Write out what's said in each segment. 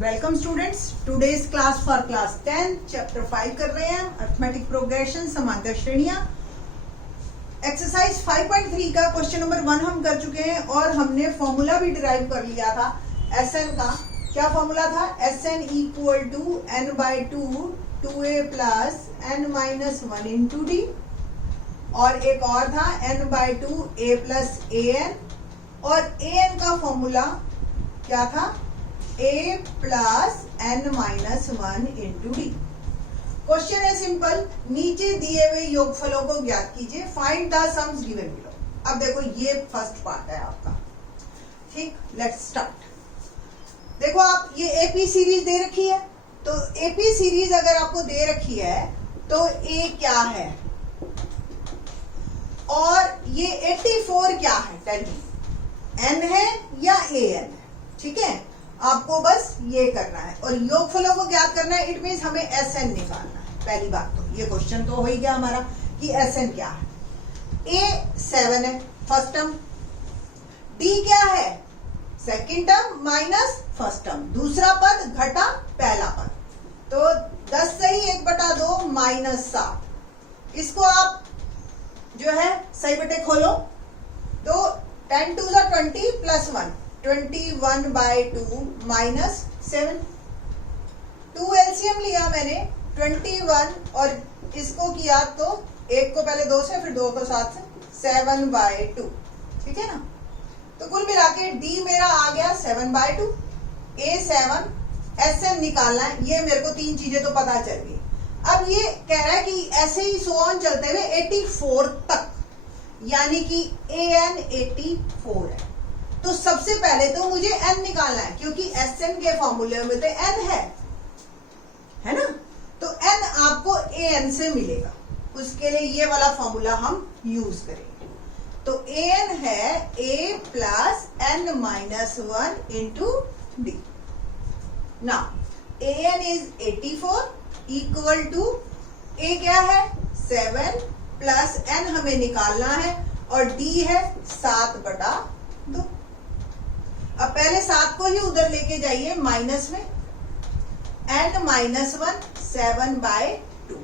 Welcome students, today's class for class 10 chapter 5 कर रहे हैं हम अरिथमेटिक प्रोग्रेशन समांतर श्रेणियां। एक्सरसाइज 5.3 का क्वेश्चन नंबर 1 हम कर चुके हैं और हमने फॉर्मूला भी डिराइव कर लिया था एसएन का। क्या फॉर्मूला था? S N equal to N by two 2a plus N minus 1 into D, और एक और था N by two A plus A N, और ए एन का फॉर्मूला क्या था? a plus N minus 1 into D. Question है सिंपल, नीचे दिए हुए योगफलों को ज्ञात कीजिए, find the sums given below. अब देखो ये फर्स्ट पार्ट है आपका, ठीक। Let's start. देखो आप ये एपी सीरीज दे रखी है, तो एपी सीरीज अगर आपको दे रखी है तो ए क्या है और ये 84 क्या है? टेल मी, एन है या ए एन है? ठीक है, आपको बस ये करना है और योगफलों को ज्ञात करना है। इट मींस हमें एस एन निकालना है। पहली बात तो ये क्वेश्चन तो हो ही गया हमारा कि एस एन क्या है। ए 7 है फर्स्ट टर्म, डी क्या है? Second term minus first term, दूसरा पद घटा पहला पद, तो 10 से ही 1/2 माइनस 7। इसको आप जो है सही बटे खोलो तो 10 2 20 प्लस 1 21/2 माइनस 7। 2 एलसीएम लिया मैंने 21 और इसको किया तो एक को पहले 2 से फिर 2 को 7 से 7/2, ठीक है ना। तो कुल मिला के डी मेरा आ गया 7/2, A7, SN निकालना है। ये मेरे को 3 चीजें तो पता चल गई। अब ये कह रहा है कि ऐसे ही सो ऑन चलते हुए 84 तक, यानी कि AN 84 है। तो सबसे पहले तो मुझे n निकालना है क्योंकि SN के फॉर्मूले में तो n है ना। तो n आपको an से मिलेगा, उसके लिए ये वाला फॉर्मूला हम यूज करेंगे। तो an है a plus n minus 1 into D. Now an is 84 equal to a क्या है? 7 प्लस n हमें निकालना है और d है 7/2। अब पहले 7 को ही उधर लेके जाइए माइनस में, n माइनस 1 7/2।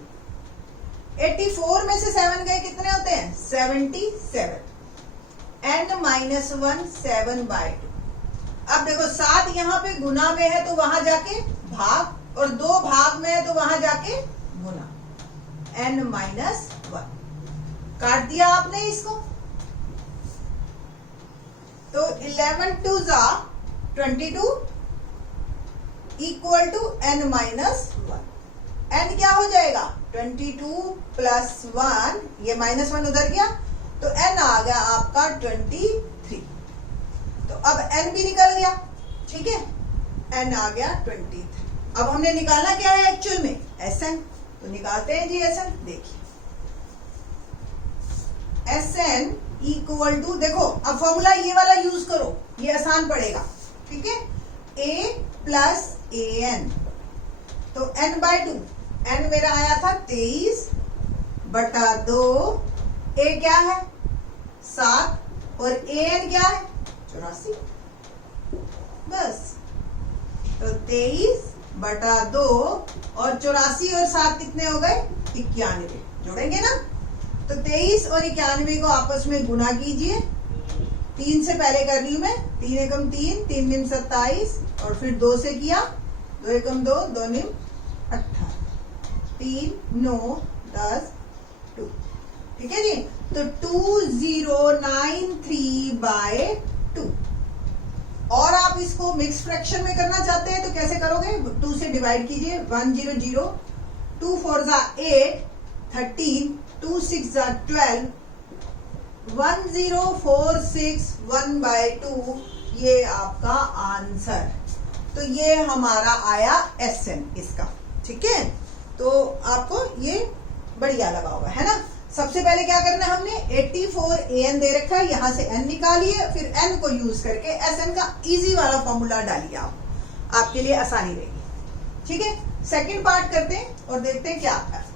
84 में से 7 गए कितने होते हैं? 77। n minus 1 7/2। अब देखो 7 यहाँ पे गुना में है तो वहां जाके भाग, और 2 भाग में है तो वहां जाके गुना, n माइनस 1। काट दिया आपने इसको तो 11 2 22 equal to n minus 1। n क्या हो जाएगा? 22 प्लस 1, ये माइनस 1 उधर गया तो n आ गया आपका 23। तो अब n भी निकल गया, ठीक है, n आ गया 23। अब हमने निकालना क्या है एक्चुअल में? Sn। तो निकालते हैं जी Sn। देखिए Sn इक्वल टू, देखो अब फॉर्मूला ये वाला यूज करो, ये आसान पड़ेगा, ठीक है। a प्लस ए एन, तो n/2, n मेरा आया था 23/2, a क्या है? 7 और an क्या है? 84। बस, तो 23/2 और 84 और 7 कितने हो गए? 91। जोड़ेंगे ना, तो 23 और 91 को आपस में गुना कीजिए। 3 से पहले कर ली मैं, 3 एकम 3, 3 निम 27, और फिर 2 से किया, 2 एकम 2, 2 निम 18, 3 9 10 2, ठीक है जी। तो 2093/2। और आप इसको मिक्स फ्रैक्शन में करना चाहते हैं तो कैसे करोगे? 2 से डिवाइड कीजिए, 100, 2 4 8, 13, 2 6 12, 1046 1/2, ये आपका आंसर। तो ये हमारा आया SN इसका, ठीक है। तो आपको ये बढ़िया लगा होगा, है ना। सबसे पहले क्या करना है? हमने 84 AN दे रखा है, यहां से n निकालिए, फिर n को यूज करके SN का इजी वाला फॉर्मूला डालिए। आपके लिए आसानी रहेगी, ठीक है। सेकंड पार्ट करते हैं और देखते हैं क्या आता है।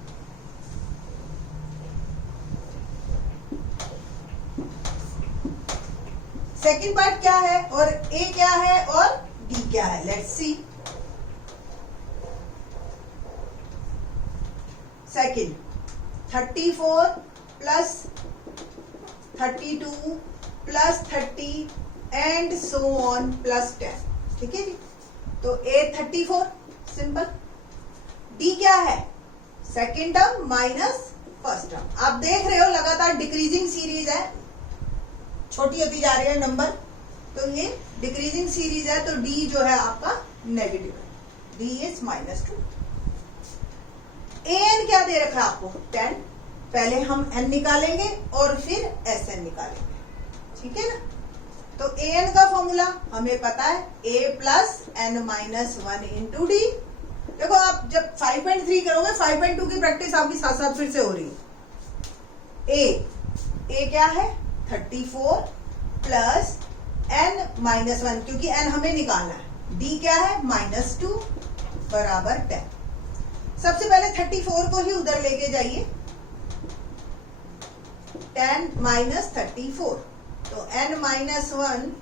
सेकंड पार्ट क्या है और a क्या है और d क्या है? Let's see. Second 34 plus 32 plus 30 and so on plus 10। ठीक है जी, तो ए 34 सिंपल। डी क्या है, second term minus first term. आप देख रहे हो लगातार डिक्रीजिंग सीरीज है, छोटी होती जा रही है नंबर, तो ये डिक्रीजिंग सीरीज है, तो डी जो है आपका नेगेटिव है, डी इज -2। एन क्या दे रखा है आपको, 10। पहले हम एन निकालेंगे और फिर एस एन निकालेंगे। ठीक है ना, तो ए एन का फॉर्मूला हमें पता है, a plus N minus 1 into d. देखो आप जब 5.3 करोगे, 5.2 की प्रैक्टिस आपकी साथ साथ फिर से हो रही है। ए क्या है 34 प्लस एन माइनस 1, क्योंकि एन हमें निकालना है। डी क्या है -2 बराबर 10। सबसे पहले 34 को ही उधर लेके जाइए, 10 माइनस 34, तो n माइनस 1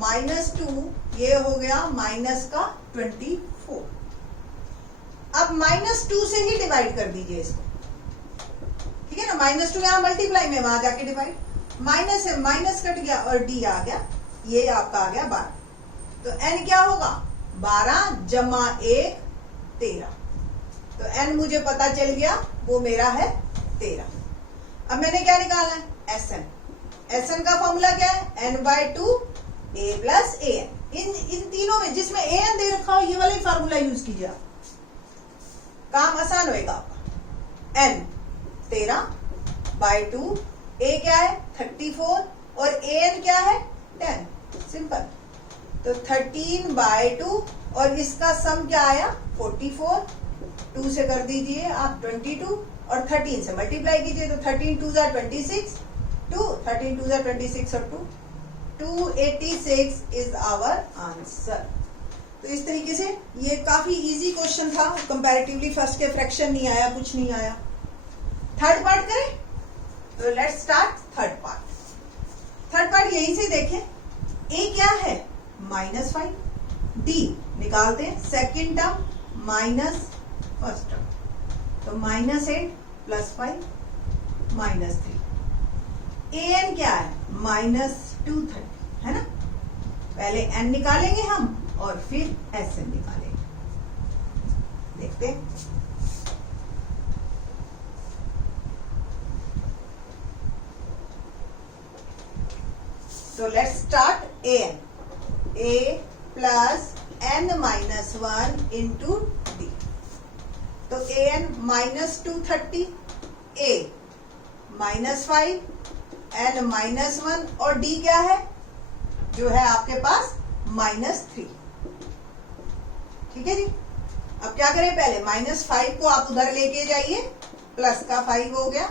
-2, ये हो गया माइनस का 24। अब -2 से ही डिवाइड कर दीजिए इसको। ठीक है ना, -2 यहां मल्टीप्लाई में, वहां जाके डिवाइड, माइनस से माइनस कट गया और डी आ गया, ये आपका आ गया 12। तो n क्या होगा, 12 जमा 1 13। तो n मुझे पता चल गया, वो मेरा है 13। अब मैंने क्या निकालना है, एस एन का फॉर्मूला क्या है, n/2 a plus A n. इन तीनों में जिसमें ए एन दे रखा हो, ये वाला ही फॉर्मूला यूज कीजिए आप, काम आसान होएगा आपका। n 13/2, a क्या है 34 और a n क्या है 10, सिंपल। तो 13/2 और इसका सम क्या आया 44, 2 से कर दीजिए आप 22 और 13 से मल्टीप्लाई कीजिए, तो 13 2 जा 26, 2 13 2 जा 26 और 2 286 इज आवर आंसर। तो इस तरीके से ये काफी इजी क्वेश्चन था कंपैरेटिवली, फर्स्ट के फ्रैक्शन नहीं आया, कुछ नहीं आया। थर्ड पार्ट करें, तो let's start third part. Third part यहीं से देखें, ए क्या है -5, डी निकालते हैं, second term minus first term, तो -8 प्लस 5 -3। ए एन क्या है -230, है ना। पहले एन निकालेंगे हम और फिर एस एन निकालेंगे, देखते हैं। तो let's start A N, A plus N minus 1 into D. तो ए एन -230, ए -5, एन -1 और डी क्या है जो है आपके पास -3। ठीक है जी, अब क्या करें, पहले -5 को आप उधर लेके जाइए, प्लस का 5 हो गया।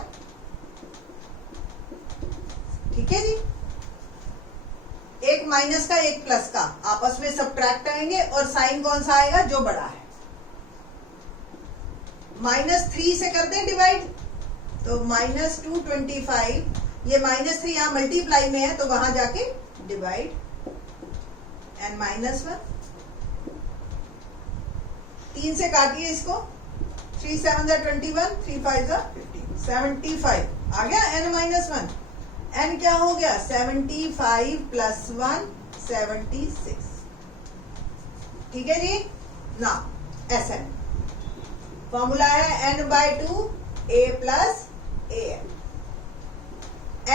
ठीक है जी, एक माइनस का एक प्लस का आपस में सब्ट्रैक्ट आएंगे और साइन कौन सा आएगा, जो बड़ा है। -3 से करते हैं डिवाइड, तो -225, ये -3 यहां मल्टीप्लाई में है, तो वहां जाके डिवाइड, n -1, 3 से काटिए इसको, 3 7 जा 21, 3 5 जा 15, 75 आ गया n -1। n क्या हो गया 75 प्लस 1 76। ठीक है जी, ना एस एन फॉर्मूला है n/2 a plus A N.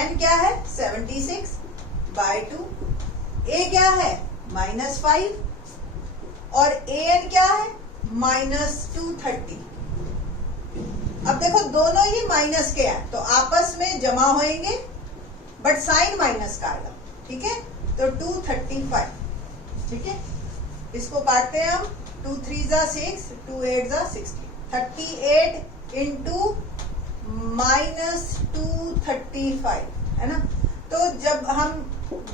n क्या है 76/2, a क्या है -5 और a n क्या है -230। अब देखो दोनों ही माइनस के हैं, तो आपस में जमा होएंगे, बट साइन माइनस का आएगा। ठीक है, तो 235। ठीक है, इसको काटते हैं हम, 2 3 जा 6, 2 8 जा 16, 38 इंटू -235, है ना। तो जब हम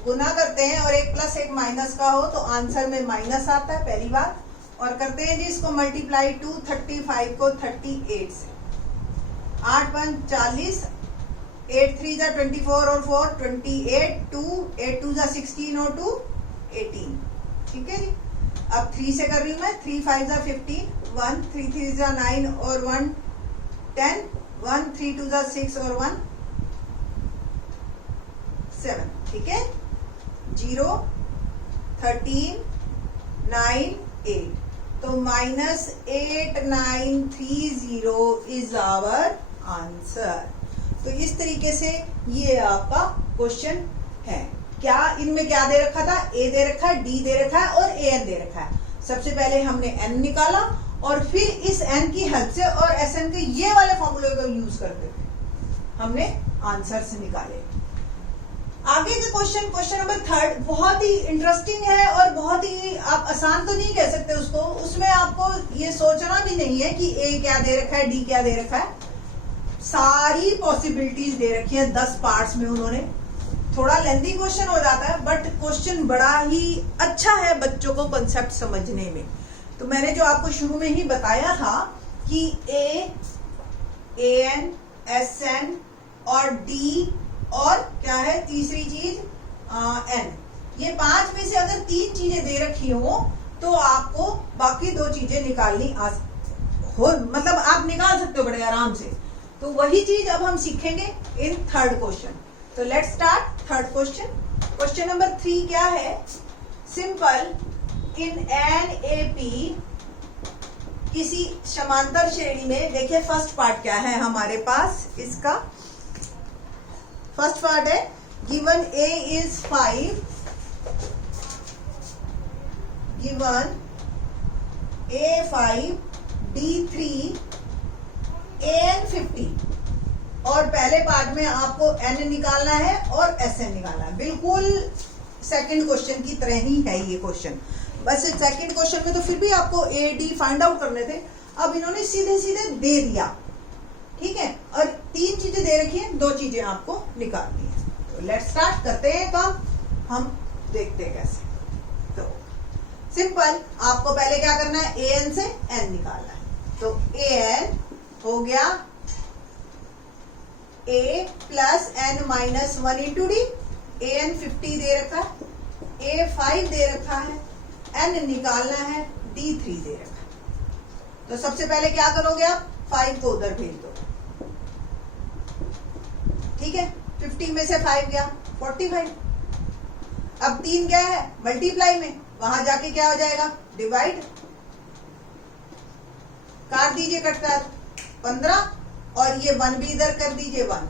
गुना करते हैं और एक प्लस एक माइनस का हो, तो आंसर में माइनस आता है पहली बार। और करते हैं जी इसको मल्टीप्लाई, 235 को 38 से, 8 1 40, 8 3 जा 24 और 4 28, 2 8 2 जा 16 और 2 18। ठीक है जी, अब 3 से कर रही हूं मैं, 3 5 जा 15, 1 3 3 जा 9 और 1 10, 1 3 2 6 और 1 7, ठीक है। 0 13 9 8, तो -8930 इज आवर आंसर। तो इस तरीके से ये आपका क्वेश्चन है। क्या इनमें क्या दे रखा था? ए दे रखा है, डी दे रखा है और ए एन दे रखा है। सबसे पहले हमने एन निकाला और फिर इस एन की हेल्प से और एस एन के ये वाले फॉर्मूले को यूज करते हुए हमने आंसर्स निकाले। आगे का क्वेश्चन नंबर 3 बहुत ही इंटरेस्टिंग है और बहुत ही, आप आसान तो नहीं कह सकते उसको। उसमें आपको ये सोचना भी नहीं है कि ए क्या दे रखा है, डी क्या दे रखा है। सारी पॉसिबिलिटीज दे रखी है 10 पार्ट्स में उन्होंने। थोड़ा लेंथी क्वेश्चन हो जाता है बट क्वेश्चन बड़ा ही अच्छा है बच्चों को कंसेप्ट समझने में। तो मैंने जो आपको शुरू में ही बताया था कि ए एन एस एन और डी और क्या है तीसरी चीज एन, ये 5 में से अगर 3 चीजें दे रखी हो तो आपको बाकी 2 चीजें निकालनी मतलब आप निकाल सकते हो बड़े आराम से। तो वही चीज अब हम सीखेंगे इन 3rd क्वेश्चन। तो let's start 3rd question. Question number 3 क्या है? Simple in an A P किसी समांतर श्रेणी में, देखिए फर्स्ट पार्ट क्या है हमारे पास इसका। फर्स्ट पार्ट है given A is 5, given A 5 D 3 N 50 और पहले पार्ट में आपको एन निकालना है और एस एन निकालना है। बिल्कुल सेकंड क्वेश्चन की तरह ही है ये क्वेश्चन। बस सेकंड क्वेश्चन में तो फिर भी आपको ए डी फाइंड आउट करने थे, अब इन्होंने सीधे सीधे दे दिया, ठीक है। और 3 चीजें दे रखी हैं, 2 चीजें आपको निकालनी है। तो लेट्स स्टार्ट करते हैं काम, हम देखते हैं कैसे। तो सिंपल आपको पहले क्या करना है, ए एन से एन निकालना है। तो ए एन हो गया a plus N minus 1 into d. A n 50 दे रखा है, ए 5 दे रखा है, एन निकालना है, डी 3 दे रखा है। तो सबसे पहले क्या करोगे आप, 5 को उधर भेज दो, ठीक है। 50 में से 5 गया 45। अब 3 क्या है, मल्टीप्लाई में, वहां जाके क्या हो जाएगा, डिवाइड। काट दीजिए कटता 15 और ये 1 भी इधर कर दीजिए 1,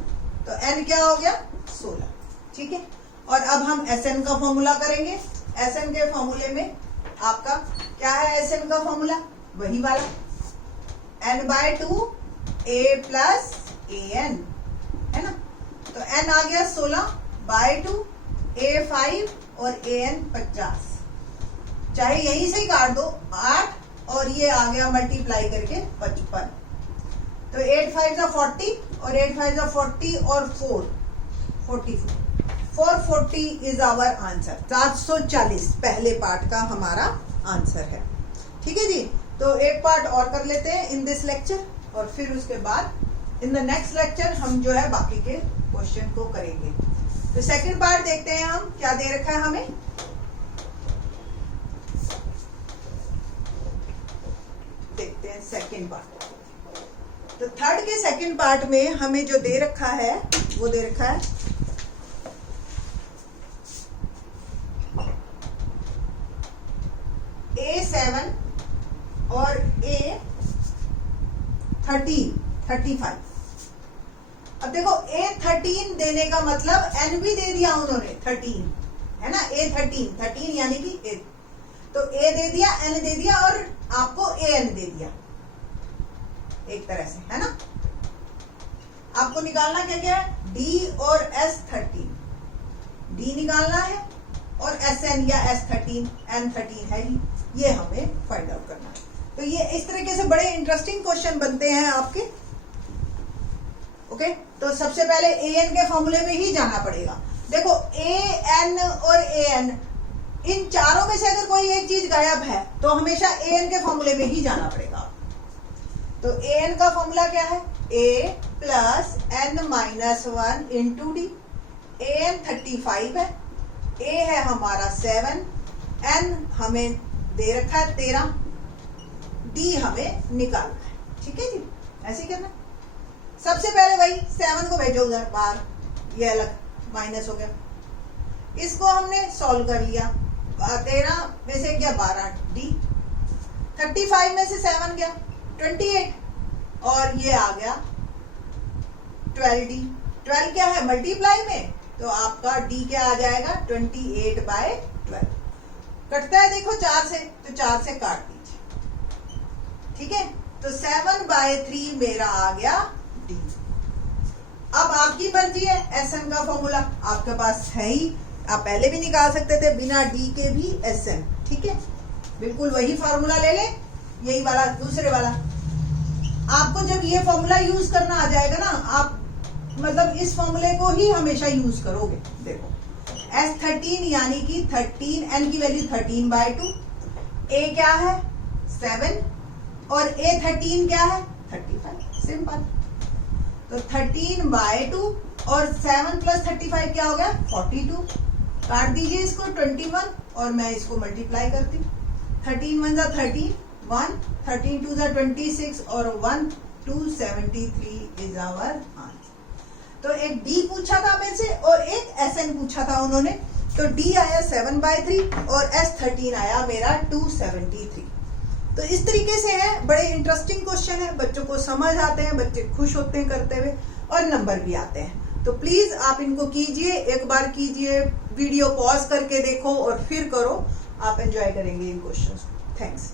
तो n क्या हो गया 16, ठीक है। और अब हम Sn का फॉर्मूला करेंगे। Sn के फॉर्मूले में आपका क्या है, Sn का फॉर्मूला वही वाला n/2 a प्लस an, है ना। तो n आ गया 16/2 a 5 और an 50, चाहे यहीं से ही काट दो 8 और ये आ गया मल्टीप्लाई करके 55। तो 8 5 40 और 8 5 40 और 4 44, 440 इज आवर आंसर। 740 पहले पार्ट का हमारा आंसर है, ठीक है जी। तो एक पार्ट और कर लेते हैं इन दिस लेक्चर और फिर उसके बाद इन द नेक्स्ट लेक्चर हम जो है बाकी के क्वेश्चन को करेंगे। तो सेकंड पार्ट देखते हैं हम क्या दे रखा है हमें। देखते हैं सेकंड पार्ट। तो 3rd के सेकंड पार्ट में हमें जो दे रखा है वो दे रखा है A7 और A13 35। अब देखो A13 देने का मतलब N भी दे दिया उन्होंने 13, है ना। A13 यानी कि A, तो A दे दिया, N दे दिया और आपको AN दे दिया एक तरह से, है ना। आपको निकालना क्या क्या है, D और S13, D निकालना है और SN या S13 N13 है ही, ये हमें फाइंड आउट करना है। तो ये इस तरीके से बड़े इंटरेस्टिंग क्वेश्चन बनते हैं आपके। ओके, तो सबसे पहले AN के फॉर्मूले में ही जाना पड़ेगा। देखो AN और AN इन चारों में से अगर कोई एक चीज गायब है तो हमेशा AN के फॉर्मूले में ही जाना पड़ेगा। तो AN का फॉर्मूला क्या है, A plus N minus 1 into D. AN 35 है, A है हमारा 7, N हमें दे रखा है 13, D हमें निकालना है, ठीक है जी। ऐसे ही करना। सबसे पहले वही 7 को भेजो उधर बाहर, ये अलग माइनस हो गया। इसको हमने सॉल्व कर लिया, 13 में से गया 12 डी, 35 में से 7 गया 28, और ये आ गया 12 डी। 12 क्या है मल्टीप्लाई में, तो आपका डी क्या आ जाएगा 28/12। कटता है देखो 4 से, तो 4 से काट दीजिए, ठीक है। तो 7/3 मेरा आ गया डी। अब आपकी मर्जी है, एसएन का फॉर्मूला आपके पास है ही, आप पहले भी निकाल सकते थे बिना डी के भी एसएन, ठीक है। बिल्कुल वही फॉर्मूला ले ले, यही वाला दूसरे वाला। आपको जब ये फॉर्मूला यूज करना आ जाएगा ना, आप मतलब इस फॉर्मूले को ही हमेशा यूज करोगे। देखो S13 यानी कि 13, n की वैल्यू 13/2, a क्या है 7 और A13 क्या है 35, सिंपल। तो 13/2 और 7 + 35 क्या हो गया 42। काट दीजिए इसको 21, और मैं इसको मल्टीप्लाई करती हूँ। 13 1 = 13, 1, 13 2 = 26 और 1 273 इज आवर आंसर। तो एक डी पूछा था मेरे से और एक एसएन पूछा था उन्होंने, तो डी आया 7/3 और S13 आया मेरा 273। तो इस तरीके से है, बड़े इंटरेस्टिंग क्वेश्चन है, बच्चों को समझ आते हैं, बच्चे खुश होते हैं करते हुए, और नंबर भी आते हैं। तो प्लीज आप इनको कीजिए, एक बार कीजिए, वीडियो पॉज करके देखो और फिर करो, आप एंजॉय करेंगे इन क्वेश्चंस। थैंक्स।